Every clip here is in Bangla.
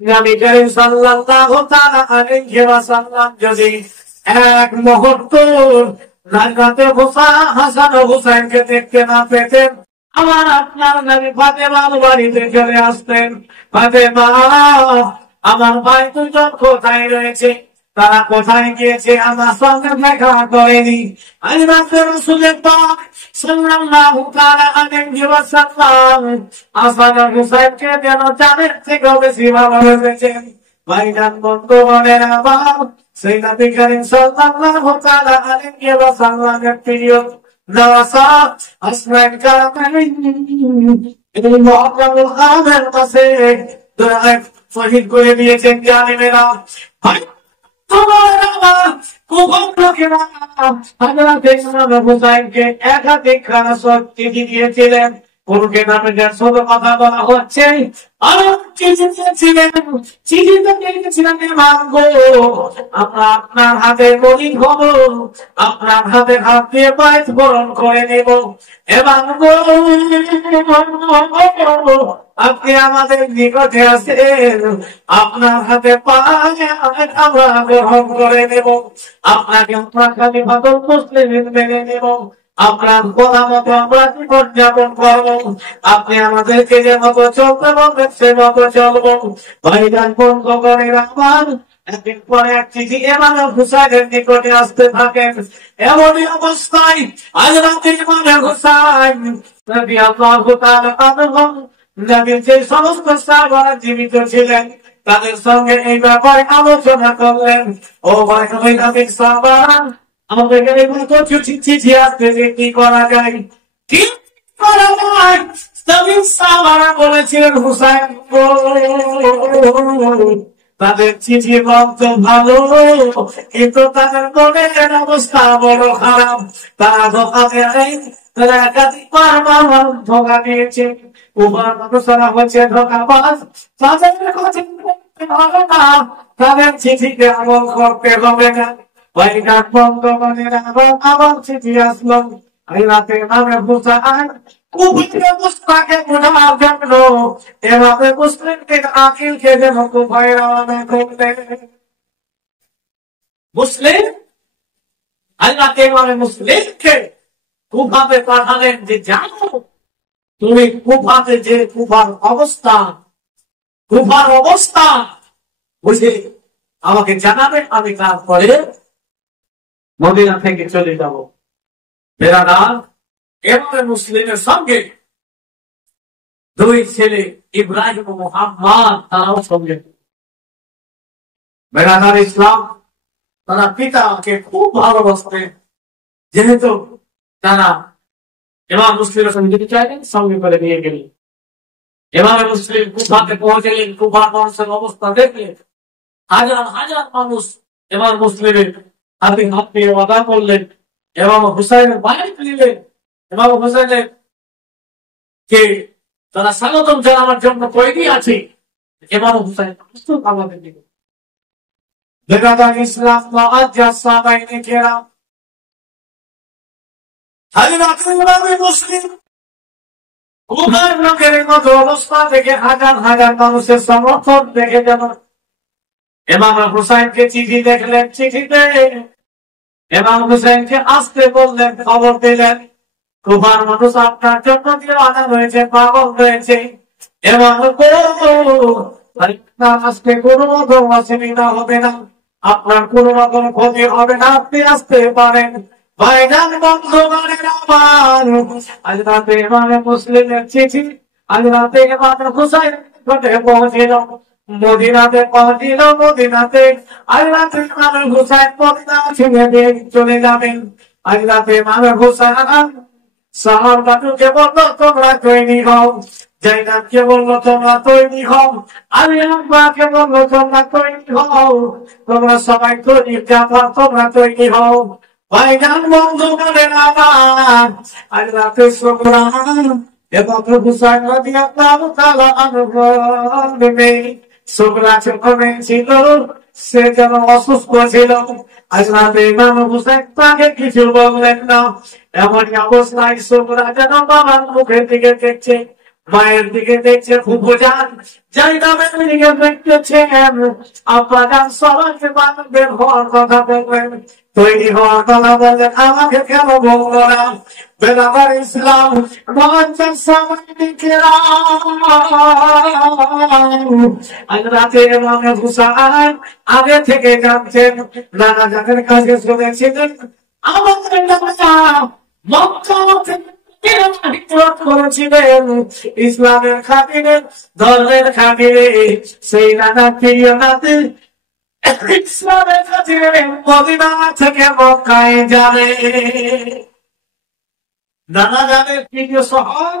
নবী করিম সাল্লাল্লাহু তাআলা আলাইহি ওয়াসাল্লাম যদি এক মুহূর্ত রাতে হাসান ও হুসাইনকে দেখতে না পেতেন, আমার আপনার নবী ফাতেমার বাড়িতে চলে আসতেন। ফাতেমা, আমার ভাই দুজন কোথায় রয়েছে, তারা কোথায় গিয়েছে, আমার সঙ্গে দেখা করেনি। আমি রাসূলের পাক সাল্লাল্লাহু তাআলা আলাইহি ওয়াসাল্লাম হাসান ও হুসাইনকে যেন জানের থেকে বেশি ভালোবেসেছেন। ভাইজান, বন্ধুগণের আমার, সেই নবী করিম সাল্লাল্লাহু তাআলা আলাইহি ওয়াসাল্লামের প্রিয় নওয়াসাত আসমান কারামাইন এই মুআজ্জামুল আমের কাছে শহীদ করে দিয়েছেন জালিমেরা। ভাই তোমার আমার কুবুরকেরা হযরত ইমাম হুসাইনকে একাধিক খানা শক্তি দিয়েছিলেন। কোরআনে নামে যে ছোট কথা বলা হচ্ছে, আর চিঠি লিখেছিলেন, মাগো আমরা আপনার হাতে বলি হব, আপনার হাতে হাত দিয়ে পায়েস বরণ করে নেব, এবং আপনি আমাদের নিকটে আছেন, আপনার হাতে পায়ে আমরা গ্রহণ করে নেব, আপনাকে আমরা খালি বদল মুসলিম মেনে নেব, আপনার কথা মতো আমরা জীবন যাপন করবো, আপনি আমাদেরকে যে মতো চলতে বলবেন সে মতো চলবো। ভাইজান, বন্ধুগণের আমার, একদিন পরে এক চিঠি ইমাম হুসাইনের নিকটে আসতে থাকেন। এমনই অবস্থায় আজ রাতে ইমাম হুসাইন রাদিয়াল্লাহু তাআলা আনহু নবীর যে সমস্ত সাহাবারা জীবিত ছিলেন তাদের সঙ্গে এই ব্যাপারে আলোচনা করলেন। ও ভাই, নবীর সাহাবারা, আমাদের মতো চিঠি আসতে যে কি করা যায়, কি করা যায়? নবীর সাহাবারা বলেছিলেন, হুসাইন তাদের চিঠি বলতে ভালো, কিন্তু তাদের মনের অবস্থা বড় খারাপ। তারা ধোকা দেয়, তারা একাধিকবার ধোকা দিয়েছে। উভয় মানুষরা হচ্ছে ধোকাবাজ। তাদের চিঠিতে আমল করতে হবে না। ভাইজান, বন্ধুগণের আবার চিঠি আসলো। এই রাতে ইমাম হুসাইন কুফার অবস্থাকে বোঝার জন্য এভাবে মুসলিমদের আকিলকে যেন কুফায় রওনা করলেন। মুসলিম আল্লাহকে ইমামে মুসলিমকে কুফাতে পাঠালেন যে জানো তুমি কুফাতে যে কুফার অবস্থা বুঝে আমাকে জানাবেন, আমি তারপরে মদিনা থেকে চলে যাব। বেরাদার, এভাবে মুসলিমের সঙ্গে দুই ছেলে ইব্রাহিম ও মুহাম্মদ তারাও সঙ্গে। বেরাদার ইসলাম, তারা পিতাকে খুব ভালোবাসতেন, যেহেতু তারা ইমাম মুসলিমের সঙ্গে যেতে চাইলেন, সঙ্গে করে নিয়ে গেলেন। এভাবে মুসলিম কুফাতে পৌঁছলেন। কুফার মানুষের অবস্থা দেখলেন, হাজার হাজার মানুষ ইমাম মুসলিমের হাতে হাত দিয়ে ওয়াদা করলেন, ইমাম হুসাইনের বাড়িতে নিলেন। ইমাম হুসাইনের কে তারা স্বাগতম জানানোর জন্য তৈরি আছে। ইমাম হুসাইন আমাদের দিকে বেরাদার ইসলাম মুআজ্জাজ সাহাবায়ে কেরাম, হযরত ইমাম মুসলিম কুফার লোকের মতো অবস্থা থেকে হাজার হাজার মানুষের সমর্থন দেখে যেন ইমাম হুসাইনকে চিঠি দেখলেন। চিঠিতে ইমাম হুসাইনকে আসতে বললেন, খবর দিলেন, কুফার মানুষ আপনার জন্য দিওয়ানা রয়েছে, পাগল রয়েছে। এবং আজকে কোনো রকম অসুবিধা হবে না, আপনার কোন রকম ক্ষতি হবে না, আপনি আসতে পারেন। ভাইজান, বন্ধুগণের আমার, আজ রাতে ইমাম মুসলিমের চিঠি আজ রাতে ইমাম হুসাইন ঘটে পৌঁছিল। মদিনাতে পৌঁছিল। মদিনাতে আজ রাতে ইমাম হুসাইন মদিনা ছেড়ে দিয়ে চলে যাবেন। আজ রাতে ইমাম হুসাইন সাহাবাকে বললো, তোমরা তৈরি হও। জাইনাবকে বললো, তোমরা তৈরি হও। আলী আব্বাকে বললো, তোমরা তৈরি হও। তোমরা সবাই তৈরি, জাফর তোমরা তৈরি হও। ভাইজান, বন্ধুগণের আমার, আজ রাতে শুকরা এবং হুসাইন রাদিয়াল্লাহু তাআলা আনহু শুকরা চোখে ছিল, সে যেন অসুস্থ ছিল। আজ রাতে ইমাম হুসাইন তাকে কিছু বললেন না। এমন অবস্থায় শুকরা যেন বাবার মুখের দিকে দেখছে, মায়ের দিকে দেখছে ফুফু যান, জাইনাবের দিকে দেখতেছেন আব্বা যান, সবাইকে বের হওয়ার কথা বললেন, তৈরি হওয়ার কথা বললেন, আমাকে কেন বললো না? বেলাবার ইসলাম মহাজন সময় দিকেরা আজ রাতে ইমামে হুসাইন আগে থেকে জানতেন, নানা জানের কাছে শুনেছিলেন আমাদের নানা মক্কা থেকে হিজরত করেছিলেন ইসলামের খাতিরে, ধর্মের খাতিরে। সেই নানা প্রিয় নাতি ইসলামের খাতিরে মদিনা থেকে মক্কায় যাবে। নানা জানের প্রিয় শহর,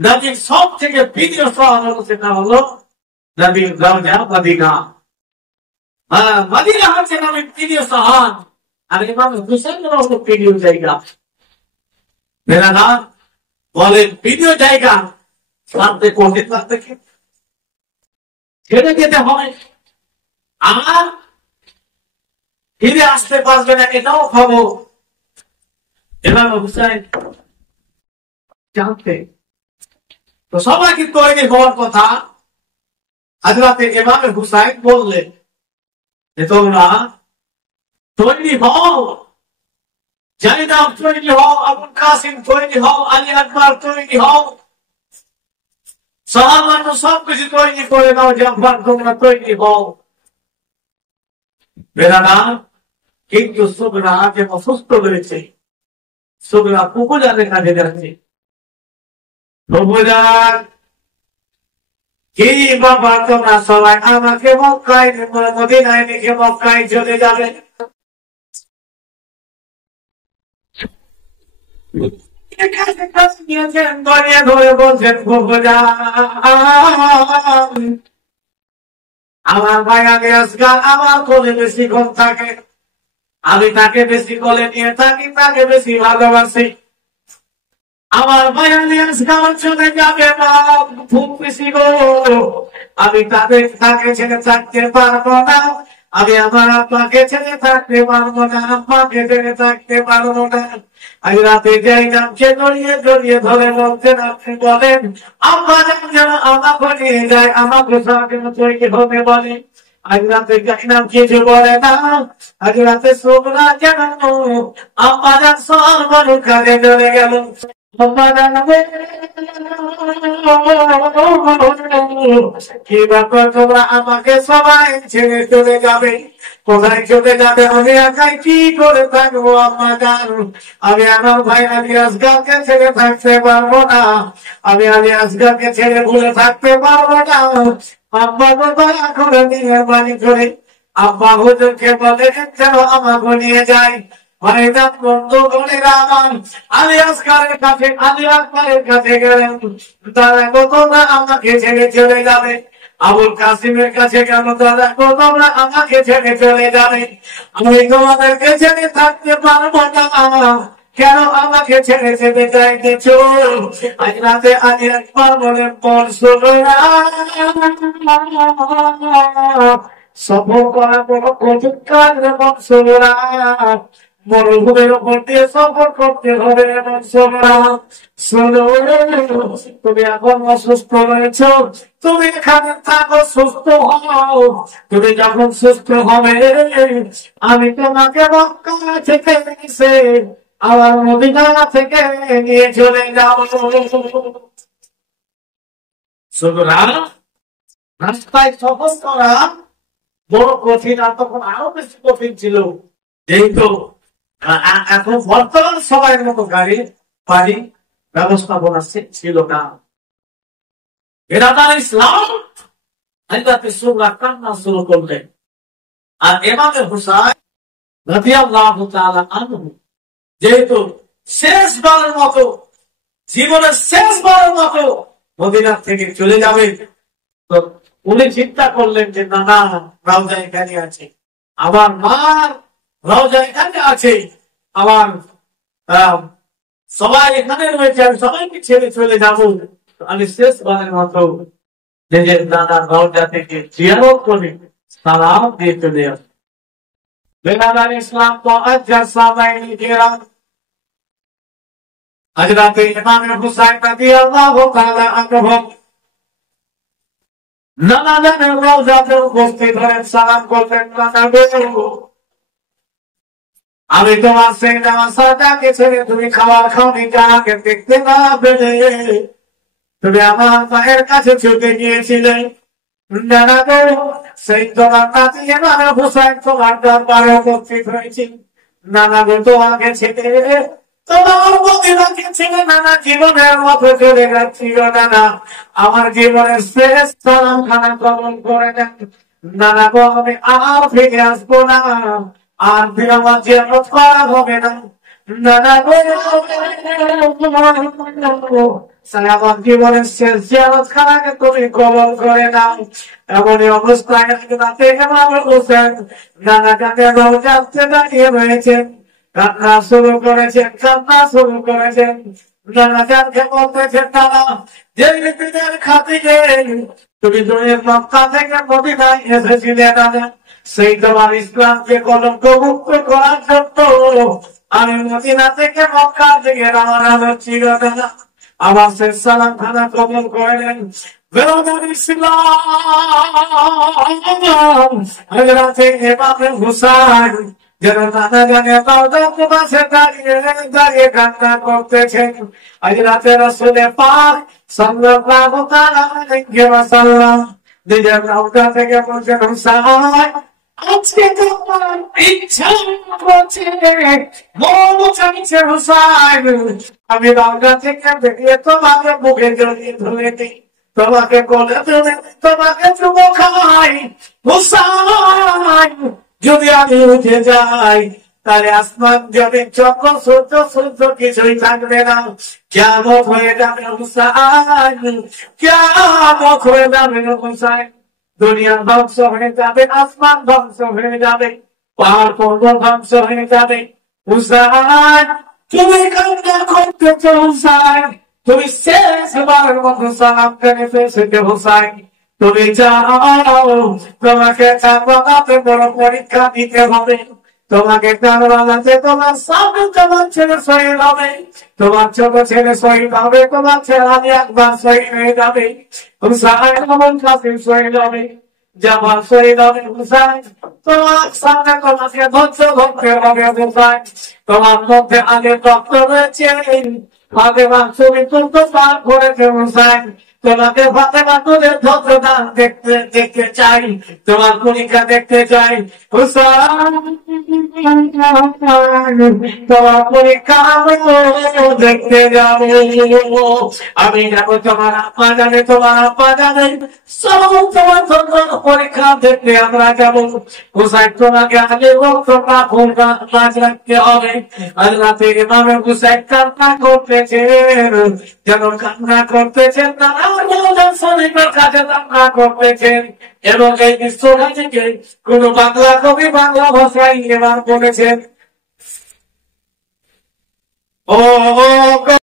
নবীর সব থেকে প্রিয় শহর হলো, সেটা হলো নবীর রওজা মদিনা। মদিনা হচ্ছে নবীর প্রিয় শহর, আর ইমাম হুসাইনের হলো প্রিয় জায়গা। মেরা নাম বলেন প্রিয় জায়গা সাথে করতে পারতে ছেড়ে যেতে হয়, আর ফিরে আসতে পারবে না, এটাও খবর। ইমাম হুসাইন জানতে তো সবাইকে তৈরি হওয়ার কথা। হযরতে ইমাম হুসাইন বললেন যে তোমরা তৈরি হও, জাইনাব তৈরি হও, আবুল কাসিম তৈরি হও, আলী আকবর তৈরি হও, সাহাবারা সবকিছু তৈরি করে দাও, জাফর তোমরা তৈরি হও। বেরানা কিন্তু সুগরা যে অসুস্থ রয়েছে, সুগরা ফুফুজানের কাছে যাচ্ছে। ফুফুজান কি বাবা তোমরা সবাই আমাকে মক্কায় মদিনায় রেখে মক্কায় চলে যাবে? ধরে বলছেন আমার ভাই আগে আজকাল আমার কোলে বেশিক্ষণ থাকে, আমি তাকে বেশি কোলে নিয়ে থাকি, তাকে বেশি ভালোবাসি। আমার ভাই আগে আজকাল চলে যাবে না, খুব বেশি গো, আমি তাকে ছেড়ে থাকতে পারবো না, আমি আমার আব্বাকে ছেড়ে থাকতে পারবো না, আম্মাকে ছেড়ে থাকতে পারবো না। আজ রাতে যাই নামকে জড়িয়ে জড়িয়ে ধরে বলতেন, আপনি বলেন আম্মা যেন আমাকে নিয়ে যায়, আমাকে সাথে তৈরি হবে বলে। আজ রাতে যাই নাম কিছু বলে না, আজ রাতে সোমরা যেন আম্মা যান সব মানুষ কাজে চলে গেল। কি ব্যাপার তোমরা আমাকে সবাই ছেড়ে চলে যাবে? কোথায় চলে যাবে? আমি একাই কি করে থাকবো আম্মা জান? আমি আমার ভাই আলী আসগারকে ছেড়ে থাকতে পারবো না, আমি আলী আসগারকে ছেড়ে ভুলে থাকতে পারবো না। আব্বা গো দয়া করে মেহেরবানি করে আব্বা হুজুরকে বলে যেন আমাকে নিয়ে যায়। ভাইজান বন্ধু বোনেরা আমার, আলী আসগারের কাছে, আলী আকবরের কাছে গেলেন, তারা তোমরা আমাকে ছেড়ে চলে যাবে। আবুল কাসিমের কাছে কেন দাদা তোমরা আমাকে ছেড়ে চলে যাবে? আমি তোমাদেরকে ছেড়ে থাকতে পারবো না, কেন আমাকে ছেড়ে যেতে চাইতেছ? আজ রাতে আলী আকবর বলে পর শোনা, সফর করা বড় কঠিন কাজ শোনা, মরুভূমির উপর দিয়ে সফর করতে হবে এমন শোনা। শোনো, তুমি এখন অসুস্থ রয়েছ, তুমি এখানে থাকো, সুস্থ হও। তুমি যখন সুস্থ হবে আমি তোমাকে মক্কা থেকে এসে আমার মদিনা থেকে নিয়ে চলে যাব। সুতরাং রাস্তায় সফর করা বড় কঠিন, আর তখন আরো বেশি কঠিন ছিল, যেহেতু এখন বর্তমান সময়ের মতো গাড়ি বাড়ি ব্যবস্থাপনা ছিল না। এরাদার ইসলাম কান্না শুরু করলেন, আর ইমামে হুসাইন রাদিয়াল্লাহু তাআলা আনহু যেহেতু শেষবারের মতো, জীবনের শেষবারের মতো মদিনা থেকে চলে যাবে, তো উনি চিন্তা করলেন যে না, রওজা এখানে আছে, আমার মা রওজা এখানে আছে, আমার সবাই এখানে রয়েছে, আমি সবাইকে ছেড়ে চলে যাবো, আমি শেষবারের মতো নিজের দাদার রওজা থেকে জিয়ারত করে সালাম দিয়ে চলে আসি। বেলাল ইসলাম তো আজ হযরত ইমাম হুসাইন রাদিয়াল্লাহু তাআলা আনহু নানাজানের রওজাতে উপস্থিত হলেন, সালাম করলেন, নানা গো আমি তোমার সেই নামাজটাকে ছেড়ে তুমি খাবার খাওনি যাকে দেখতে না পেলে তুমি আমার মায়ের কাছে ছুটে গিয়েছিলে। নানা গো সেই তোমার নাতি ইমাম হুসাইন তোমার দরবারে উপস্থিত হয়েছে। নানা গো তোমাকে ছেড়ে তোমার মদিনাকে ছেড়ে নানা জীবনের মতো চলে যাচ্ছিল। নানা আমার জীবনের শেষ সালাম খানা কবুল করে দেন। নানা গো আমি আর ফিরে আসবো না, আর ফিরে আমার জিয়ারত করা হবে না। নানা গো আমার জীবনের শেষ জিয়ারত খানাকে তুমি কবুল করে নাও। এমনই অবস্থায় রাতে ইমাম হুসাইন নানা কাকে রওজাতে দাঁড়িয়ে রয়েছেন, কান্না শুরু করেছেন, কান্না শুরু করেছেন। নানা যাকে বলতেছেন, নানা যে দিনের খাতিরে তুমি দুনিয়ার মক্কা থেকে মদিনায় এসেছিলে, নানা সেই তোমার ইসলামকে কলঙ্ক মুক্ত করার জন্য আমি মদিনা থেকে মক্কা থেকে রওনা হচ্ছিল। নানা আমার শেষ সালাম খানা কবুল করেন। বেরোনোর ইসলাম হযরত ইমাম হুসাইন যেন নানা জানে বাগদাদ পাশে দাঁড়িয়ে দাঁড়িয়ে কান্না করতেছেন। হযরত রাসূল পাক সাল্লাল্লাহু আলাইহি ওয়াসাল্লাম নিজের রওজা থেকে বলছেন, হুসাইন আজকে তোমার ইচ্ছা করছে, মন চাইছে হুসাইন আমি রওজা থেকে বেরিয়ে তোমাকে বুকে জড়িয়ে ধরে দিই, তোমাকে কোলে তুলে তোমাকে চুমো খাই। হুসাইন যদি আমি উঠে যাই তাহলে আসমান জমিন চক্র সূর্য সূর্য কিছুই থাকবে না, কিয়ামত হয়ে যাবে হুসাইন, কিয়ামত হয়ে যাবে হুসাইন। দুনিয়া ধ্বংস হয়ে যাবে, আসমান ধ্বংস হয়ে যাবে, পাহাড় পর্বত ধ্বংস হয়ে যাবে। হুসাইন তুমি কান্না করতেছ, হুসাইন তুমি শেষবারের মতো সালাম করে ফেলেছো হুসাইন। তুমি চাও তোমাকে চারবালাতে বড় পরীক্ষা দিতে হবে, তোমাকে চারবালাতে তোমার সামনে তোমার ছেলে শহীদ হবে, তোমার ছোট ছেলে শহীদ হবে, তোমার ছেলে আমি একবার শহীদ হয়ে যাবে। হুসাইন আমার কাছে শহীদ হবে, জামাল শহীদ হবে। হুসাইন তোমার সামনে তোমাকে ধৈর্য ধরতে হবে। হুসাইন তোমার মধ্যে আগে রক্ত রয়েছে, ফাতেমা তুমি তুলতে পার করেছে। হুসাইন তোমাকে ফাতেমা তুলে ধৈর্যটা দেখতে চাই, তোমার পরীক্ষা দেখতে চাই। হুসাইন তোমার পরীক্ষা দেখতে যাবো, আমি যাবো তোমার আম্মা জানে, তোমার আব্বা জানে, সব তোমার পরীক্ষা দেখতে আমরা যাবো। হুসাইন তোমাকে আগে রক্তটা ভুলটা মাঝ রাখতে হবে। আল্লাহ থেকে ইমাম হুসাইন কান্না করতেছেন, যেন কান্না করতেছেন নানা শরীফের কাছে কান্না করতেছেন। এবং এই বিশ্বটা থেকে কোন বাংলা কবি বাংলা ভাষায় এবার বলেছেন, ও